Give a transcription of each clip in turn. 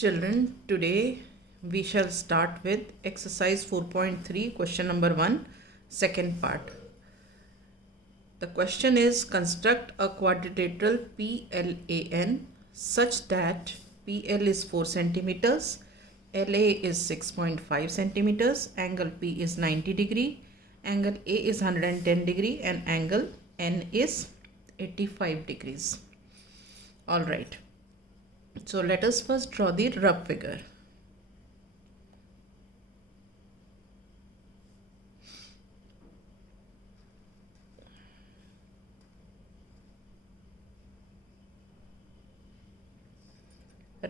Children, today we shall start with exercise 4.3, question number 1, second part. The question is, construct a quadrilateral PLAN such that PL is 4 centimeters, LA is 6.5 centimeters, angle P is 90 degree, angle A is 110 degree and angle N is 85 degrees. Alright. So let us first draw the rough figure.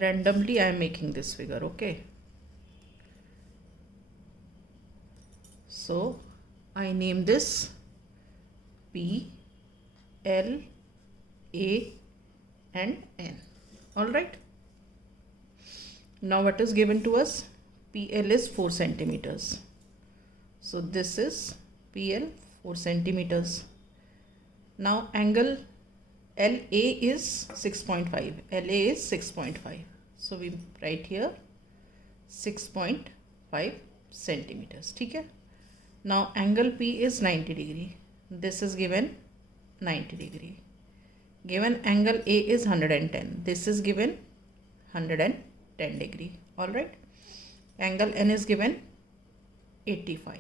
Randomly I am making this figure, okay? So I name this P, L, A and N. Alright. Now what is given to us? PL is 4 centimeters. So this is PL 4 centimeters. Now angle LA is 6.5. LA is 6.5. So we write here 6.5 centimeters. ठीक है? Now angle P is 90 degree. This is given 90 degree. Given angle A is 110. This is given 110 degree. Alright. Angle N is given 85.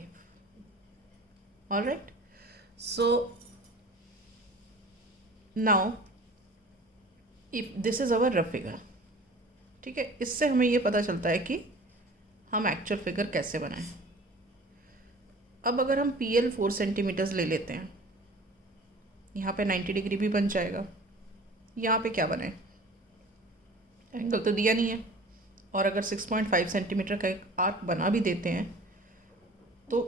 Alright. So now if this is our rough figure, ठीक है, इससे हमें ये पता चलता है कि हम एक्चुअल फिगर कैसे बनाएं. अब अगर हम PL 4 सेंटीमीटर्स ले लेते हैं, यहाँ पे 90 डिग्री भी बन जाएगा. यहाँ पे क्या बनाए? एंगल तो दिया नहीं है. और अगर 6.5 सेंटीमीटर का एक आर्क बना भी देते हैं तो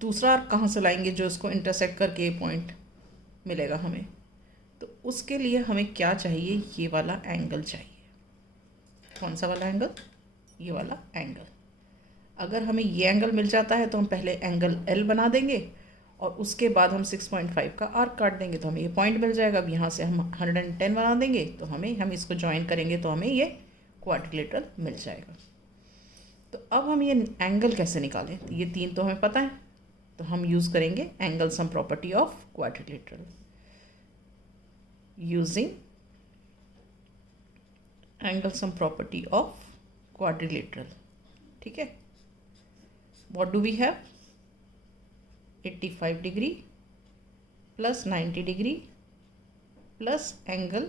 दूसरा आर्क कहाँ से लाएंगे जो इसको इंटरसेक्ट करके पॉइंट मिलेगा हमें? तो उसके लिए हमें क्या चाहिए? ये वाला एंगल चाहिए. कौन सा वाला एंगल? ये वाला एंगल. अगर हमें ये एंगल मिल जाता है तो हम पहले एंगल L बना देंगे और उसके बाद हम 6.5 का आर्क काट देंगे तो हमें ये पॉइंट मिल जाएगा. अब यहाँ से हम 110 बना देंगे तो हम इसको ज्वाइन करेंगे तो हमें ये क्वाड्रिलेटरल मिल जाएगा. तो अब हम ये एंगल कैसे निकालें? ये तीन तो हमें पता है, तो हम यूज़ करेंगे angle sum property of quadrilateral. Using angle sum property of quadrilateral. ठीक है. What do we have? 85 degree plus 90 degree plus angle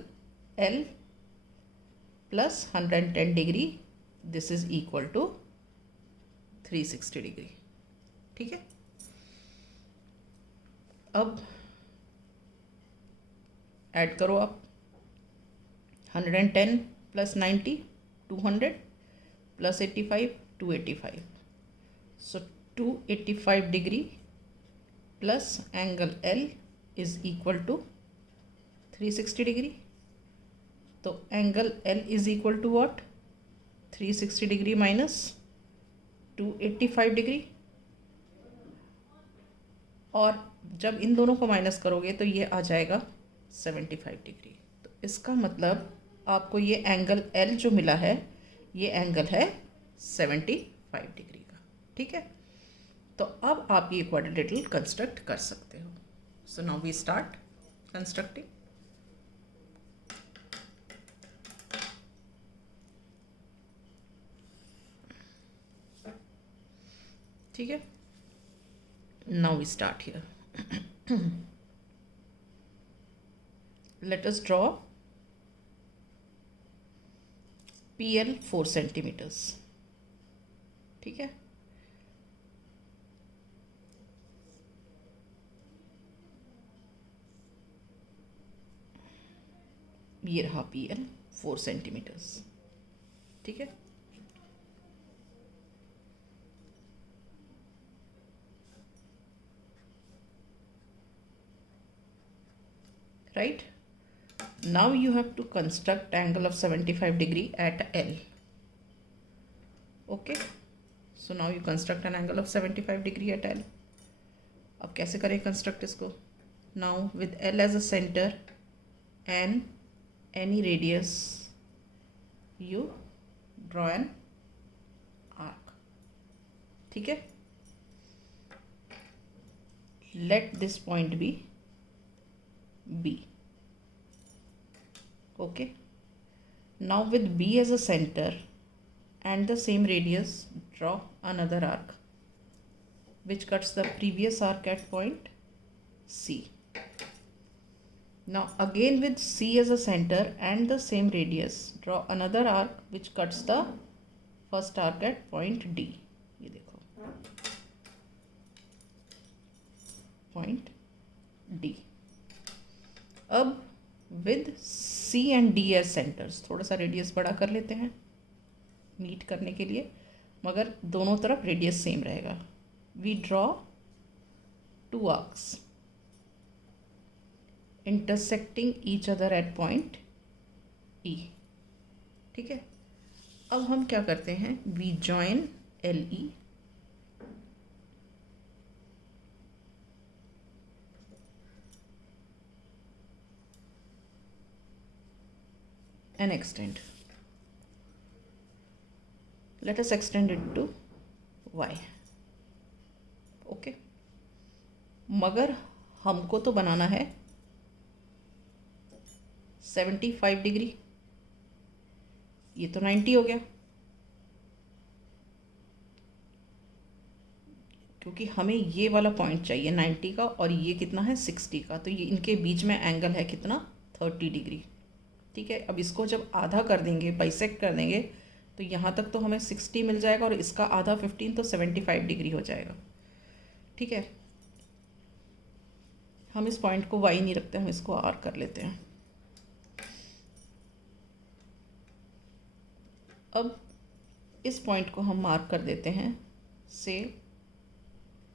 L plus 110 degree. This is equal to 360 degree. ठीक है. अब ऐड करो आप 110 plus 90 200 plus 85 285. So 285 degree plus angle L is equal to 360 degree. तो angle L is equal to what? 360 degree minus 285 degree. और जब इन दोनों को माइनस करोगे तो ये आ जाएगा 75 डिग्री. तो इसका मतलब आपको ये एंगल L जो मिला है ये एंगल है 75 डिग्री का. ठीक है. तो अब आप ये क्वाड्रिलेटरल कंस्ट्रक्ट कर सकते हो. So now we start constructing. ठीक है. Now we start here. Let us draw PL 4 centimetres. ठीक है. ये रहा PL 4 सेंटीमीटर्स. ठीक है. Right. Now you have to construct angle of 75 degree at L. Okay. So now you construct an angle of 75 degree at L. अब कैसे करें construct इसको? Now with L as a center and any radius you draw an arc. ठीक है, let this point be B. Okay, now with B as a center and the same radius, draw another arc which cuts the previous arc at point C. Now again with C as a center and the same radius, draw another arc which cuts the first arc at point D. ये देखो point D. अब with C and D as centers, थोड़ा सा radius बड़ा कर लेते हैं meet करने के लिए, मगर दोनों तरफ रेडियस सेम रहेगा। We draw two arcs intersecting each other at point E। ठीक है, अब हम क्या करते हैं, we join LE and extend. Let us extend it to Y. Okay, मगर हमको तो बनाना है 75 डिग्री, ये तो 90 हो गया, क्योंकि हमें ये वाला पॉइंट चाहिए 90 का और ये कितना है 60 का, तो ये इनके बीच में एंगल है कितना 30 डिग्री। ठीक है, अब इसको जब आधा कर देंगे, बाइसेक्ट कर देंगे, तो यहाँ तक तो हमें 60 मिल जाएगा और इसका आधा 15, तो 75 डिग्री हो जाएगा। ठीक है, हम इस पॉइंट को वाई नहीं रखते, हम इसको आर कर लेते हैं। अब इस पॉइंट को हम मार्क कर देते हैं से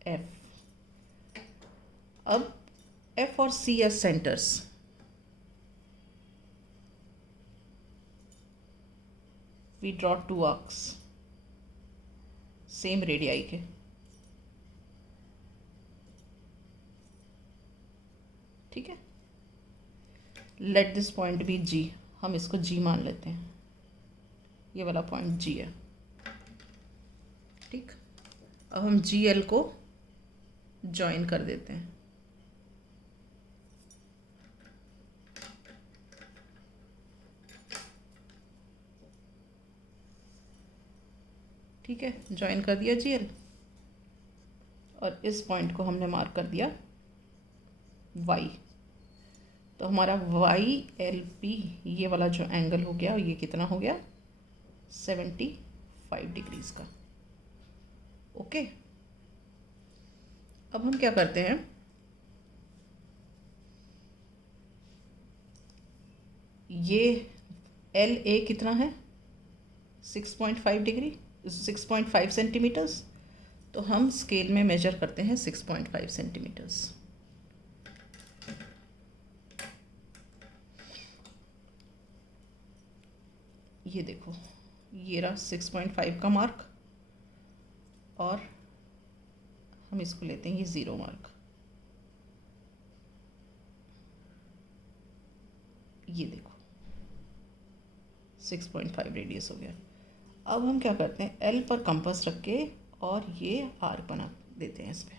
एफ। अब एफ और C as centres, we draw two arcs same radii के। ठीक है, let this point be G, हम इसको G मान लेते हैं, ये वाला पॉइंट G है। ठीक, अब हम GL को ज्वाइन कर देते हैं। ठीक है, ज्वाइन कर दिया GL और इस पॉइंट को हमने मार्क कर दिया Y। तो हमारा YLP ये वाला जो एंगल हो गया, ये कितना हो गया 75 डिग्रीज का। ओके, अब हम क्या करते हैं, ये LA कितना है 6.5 डिग्री, 6.5 सेंटीमीटर्स, तो हम स्केल में मेजर करते हैं 6.5 सेंटीमीटर्स। ये देखो, ये रहा 6.5 का मार्क और हम इसको लेते हैं ये 0 मार्क। ये देखो 6.5 रेडियस हो गया। अब हम क्या करते हैं, एल पर कंपास रख के और ये आर्क बना देते हैं इस पे।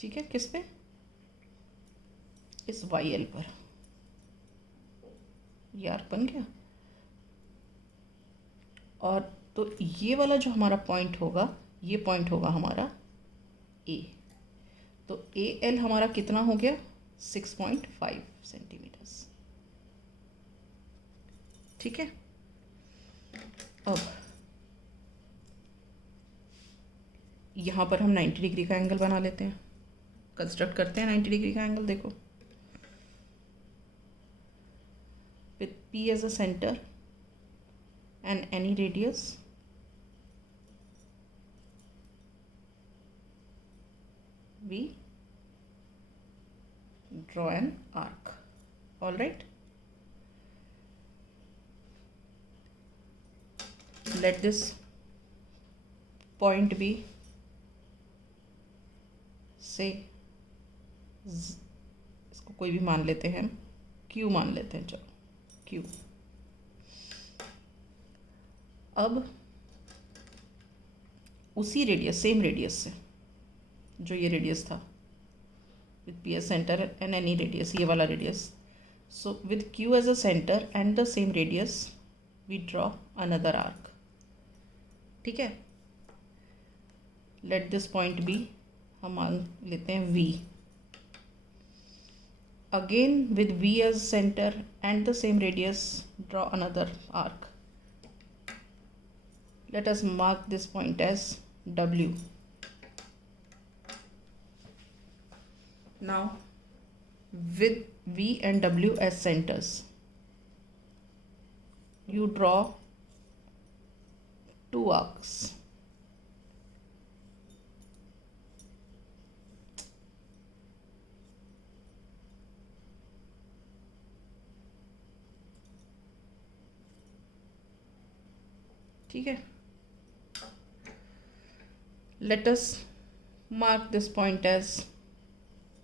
ठीक है, किस पे, इस वाई एल पर, ये आर्क बन गया। और तो ये वाला जो हमारा पॉइंट होगा, ये पॉइंट होगा हमारा ए। तो ए एल हमारा कितना हो गया 6.5 सेंटीमीटर्स। ठीक है, अब यहाँ पर हम 90 डिग्री का एंगल बना लेते हैं, कंस्ट्रक्ट करते हैं 90 डिग्री का एंगल। देखो, with P as a center and any radius, we draw an arc. All right, let this point be, say इसको कोई भी मान लेते हैं हम, Q मान लेते हैं, चलो Q। अब उसी रेडियस, सेम रेडियस से, जो ये रेडियस था with P as center and any radius, ये वाला radius, so with Q as a center and the same radius we draw another arc। ठीक है, let this point be, हम मान लेते हैं V। Again with V as center and the same radius draw another arc। Let us mark this point as W। Now with V and W as centers you draw two arcs। ठीक है, let us mark this point as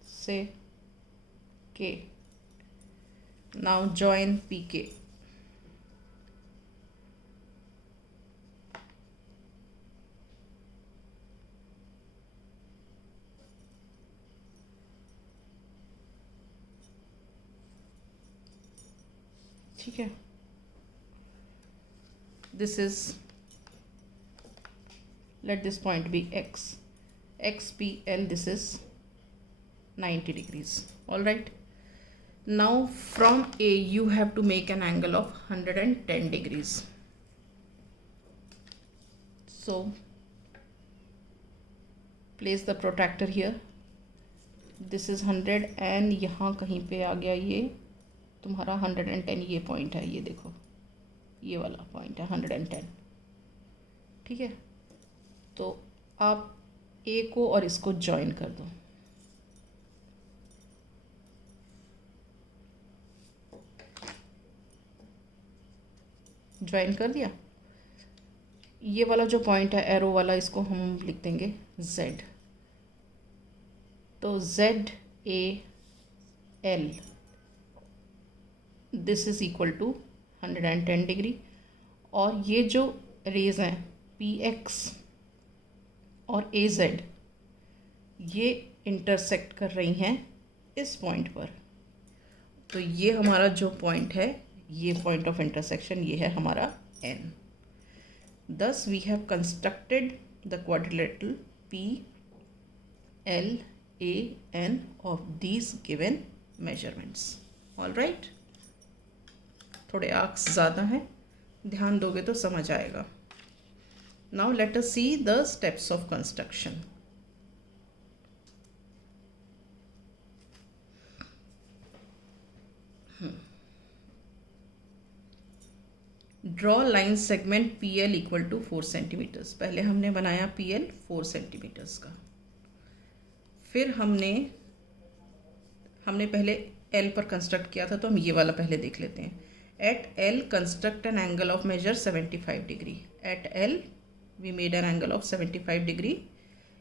say K। now join PK। ठीक है, this is, let this point be X, XPL, this is 90 degrees। all right, now from A you have to make an angle of 110 degrees। so place the protractor here, this is 100 and यहाँ कहीं पे आ गया ये तुम्हारा 110, ये point है, ये देखो ये वाला पॉइंट है 110। ठीक है, तो आप ए को और इसको ज्वाइन कर दो। ज्वाइन कर दिया, ये वाला जो पॉइंट है एरो वाला, इसको हम लिख देंगे Z। तो ZAL this is equal to 110 degree, और ये जो रेज हैं PX और AZ ये इंटरसेक्ट कर रही हैं इस पॉइंट पर। तो ये हमारा जो पॉइंट है, ये पॉइंट ऑफ इंटरसेक्शन, ये है हमारा N। thus we have constructed the quadrilateral PLAN of these given measurements। all right, थोड़े आर्क्स ज़्यादा हैं, ध्यान दोगे तो समझ आएगा। Now let us see the steps of construction. Draw line segment PL equal to 4 centimetres. पहले हमने बनाया PL 4 सेंटीमीटर्स का, फिर हमने पहले L पर कंस्ट्रक्ट किया था, तो हम ये वाला पहले देख लेते हैं। At L construct an angle of measure 75 degree। At L we made an angle of 75 degree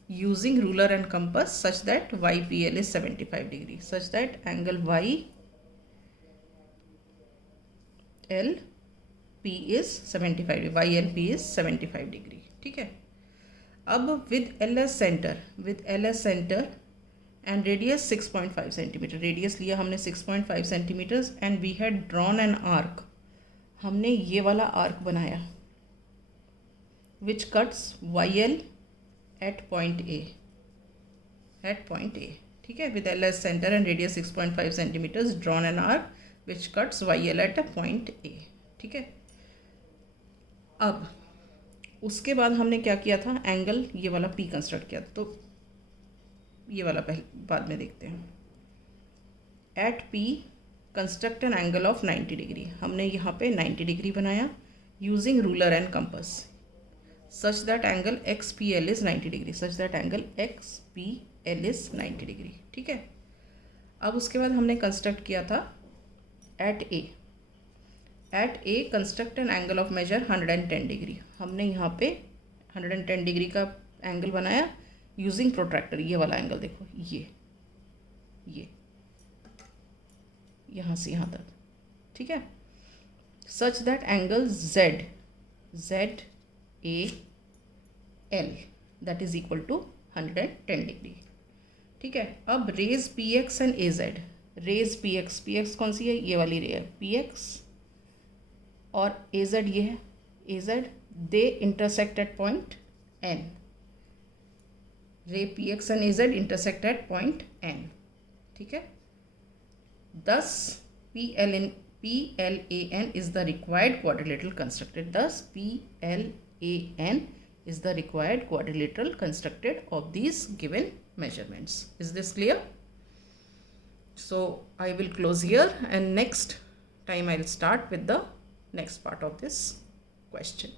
using ruler and compass such that YPL is 75 degree, such that angle YLP is 75 degree, YLP is 75 degree। ठीक है, अब with LS center and radius 6.5 centimetre, radius लिया हमने 6.5 centimetres and we had drawn an arc, हमने ये वाला arc बनाया which cuts YL at point A। ठीक है, with LS centre and radius 6.5 centimetres drawn an arc which cuts YL at point A। ठीक है, अब उसके बाद हमने क्या किया था, एंगल ये वाला P कंस्ट्रक्ट किया था, तो ये वाला पहले बाद में देखते हैं। At P construct an angle of 90 degree, हमने यहाँ पे 90 डिग्री बनाया using ruler and compass such that angle XPL is 90 degree, such that angle XPL is 90 degree. ठीक है, अब उसके बाद हमने कंस्ट्रक्ट किया था at A construct an angle of measure 110 degree, हमने यहाँ पे 110 डिग्री का एंगल बनाया यूजिंग प्रोट्रैक्टर। ये वाला एंगल देखो, ये यहाँ से यहाँ तक। ठीक है, such that angle Z A L that is equal to 110 degree. ठीक है, अब rays P X and A Z, rays P X कौन सी है, ये वाली रे है पी एक्स, और ए जेड ये है A Z, they intersect at point N, ray P X and A Z intersect at point N. ठीक है, thus PLAN is the required quadrilateral constructed. Thus PLAN is the required quadrilateral constructed of these given measurements. Is this clear? So I will close here, and next time I will start with the next part of this question.